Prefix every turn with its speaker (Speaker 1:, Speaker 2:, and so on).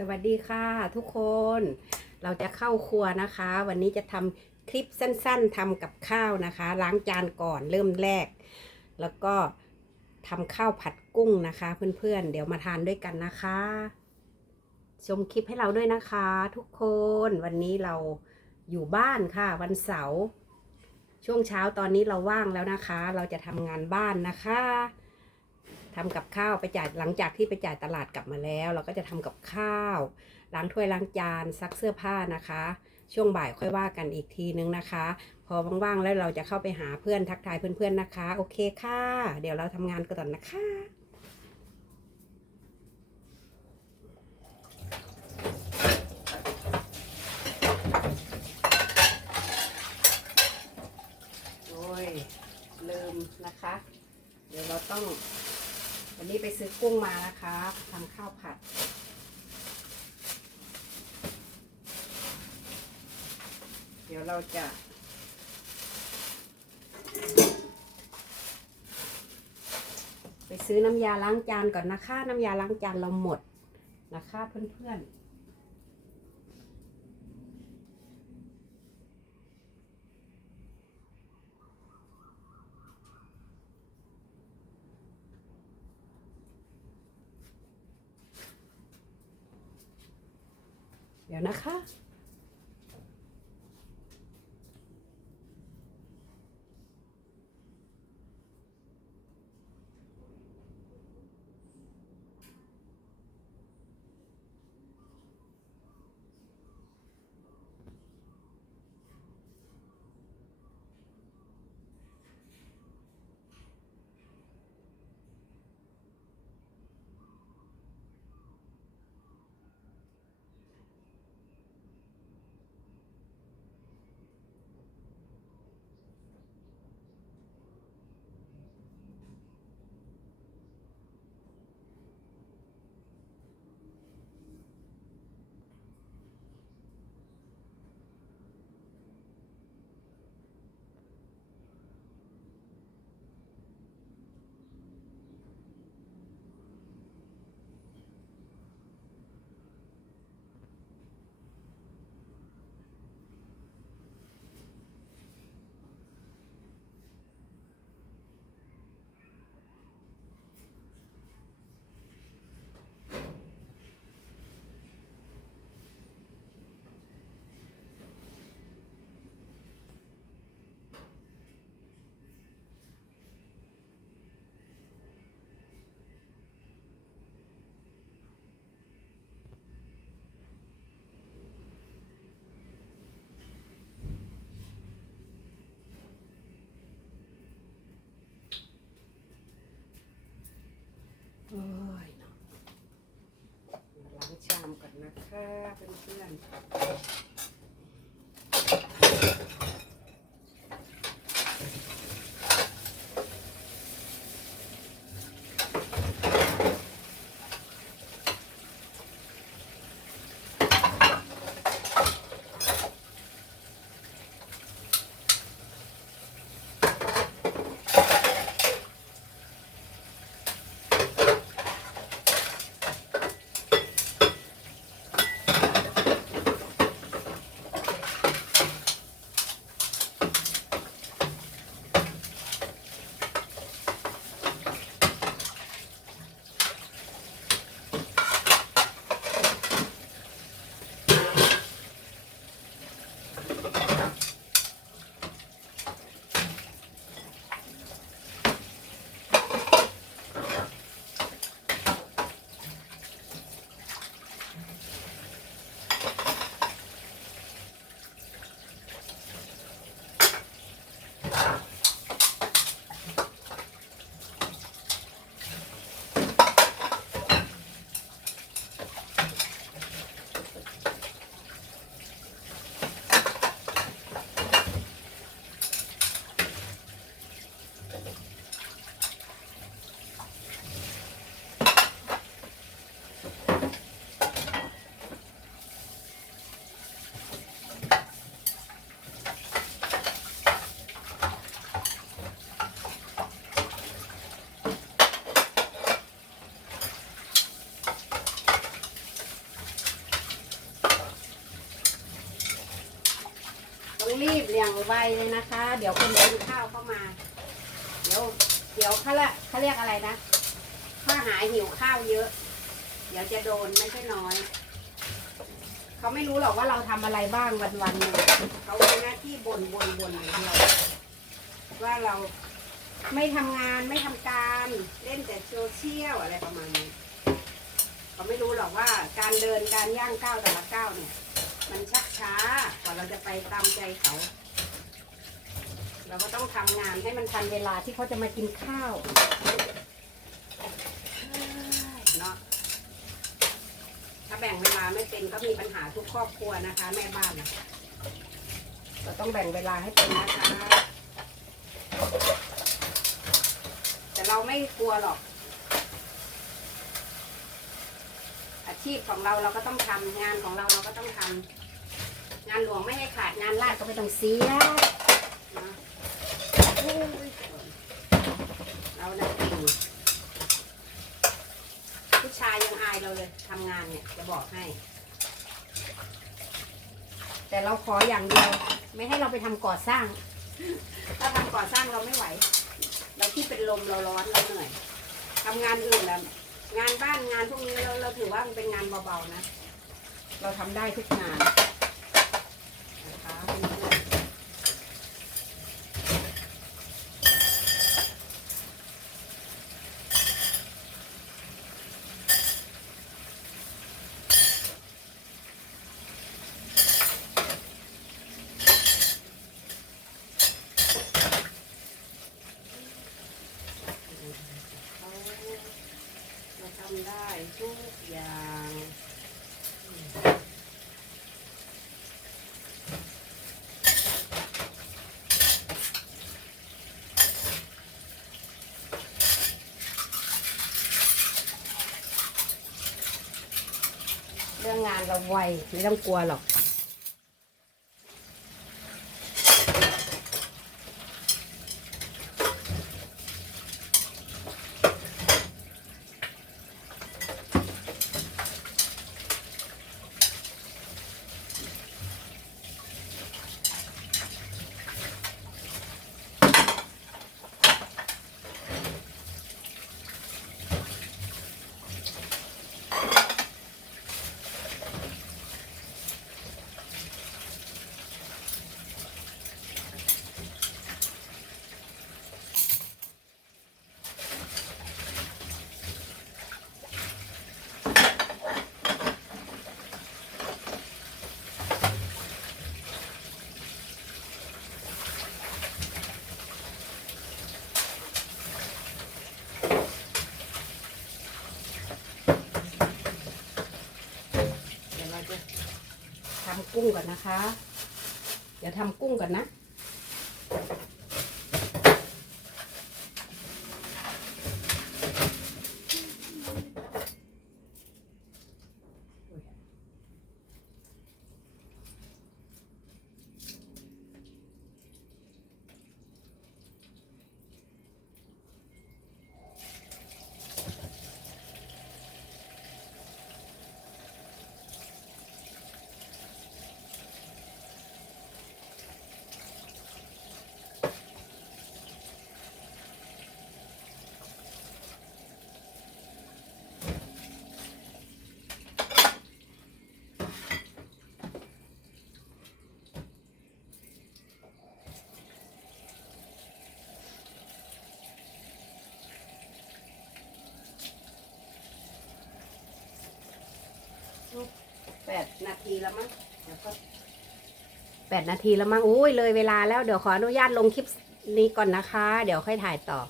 Speaker 1: สวัสดีค่ะทุกคน เราจะเข้าครัวนะคะ วันนี้จะทำคลิปสั้น ๆทำกับข้าวนะคะ ล้างจานก่อนเริ่มแรก แล้วก็ทำข้าวผัดกุ้งนะคะ เพื่อนๆ เดี๋ยวมาทานด้วยกันนะคะ ชมคลิปให้เราด้วยนะคะ ทุกคนวันนี้เราอยู่บ้านค่ะ วันเสาร์ช่วงเช้าตอนนี้เราว่างแล้วนะคะ เราจะทำงานบ้านนะคะ ทำกับข้าวไปจ่ายหลังจากที่ไปจ่ายตลาดกลับมาแล้ว เราก็จะทำกับข้าวล้างถ้วยล้างจานซักเสื้อผ้านะคะ ช่วงบ่ายค่อยว่ากันอีกทีนึงนะคะ พอว่างๆแล้วเราจะเข้าไปหาเพื่อนทักทายเพื่อนๆนะคะ โอเคค่ะ เดี๋ยวเราทำงานกันก่อนนะคะโอ้ยลืมนะคะ เดี๋ยวเราต้อง วันนี้ไปซื้อกุ้งมานะคะทำข้าวผัด เดี๋ยวเราจะไปซื้อน้ำยาล้างจานก่อนนะคะ น้ำยาล้างจานเราหมดนะคะเพื่อนๆ เดี๋ยวนะคะ โอ้ยเนาะมาล้างชามกันนะคะเพื่อน รีบอย่างไวเลยนะคะ เดี๋ยวคนกินข้าวเข้ามา เดี๋ยวเดี๋ยวเขาละเขาเรียกอะไรนะ ถ้าหายหิวข้าวเยอะ เดี๋ยวจะโดนไม่ใช่น้อย เขาไม่รู้หรอกว่าเราทำอะไรบ้างวันวันๆหนึ่งเขามีหน้าที่บ่นบ่นบ่นอย่างเดียวว่าเราไม่ทำงานไม่ทำการเล่นแต่โซเชียลอะไรประมาณนี้ เขาไม่รู้หรอกว่าการเดินการย่างก้าวแต่ละก้าวเนี่ย มันชักช้ากว่าเราจะไปตามใจเขา เราก็ต้องทำงานให้มันทันเวลาที่เขาจะมากินข้าวเนาะถ้าแบ่งเวลาไม่เป็นก็มีปัญหาทุกครอบครัวนะคะ แม่บ้านนะเราต้องแบ่งเวลาให้เป็นนะคะ แต่เราไม่กลัวหรอก อา ชีพของเราเราก็ต้องทำงานของเราเราก็ต้องทำงานหลวงไม่ให้ขาดงานลาดก็ไม่ต้องเสียเราเนี่ยเก่งผู้ชายยังอายเราเลยทำงานเนี่ยจะบอกให้ แต่เราขออย่างเดียวไม่ให้เราไปทำก่อสร้าง ถ้าทำก่อสร้างเราไม่ไหว เราที่เป็นลมเราร้อนเราเหนื่อยทำงานอื่นแล้ว บ้านงานพวกนี้เราเราถือว่ามันเป็นงานเบาๆนะ เราทำได้ทุกงานนะคะเราทำได้ทุกอย่าง เราไวไม่ต้องกลัวหรอก กุ้งก่อนนะคะ เดี๋ยวทำกุ้งก่อนนะ แปด นาทีแล้วมั้งแล้วก็แปดนาทีแล้วมั้งอุ้ยเลยเวลาแล้วเดี๋ยวขออนุญาตลงคลิปนี้ก่อนนะคะ เดี๋ยวค่อยถ่ายต่อ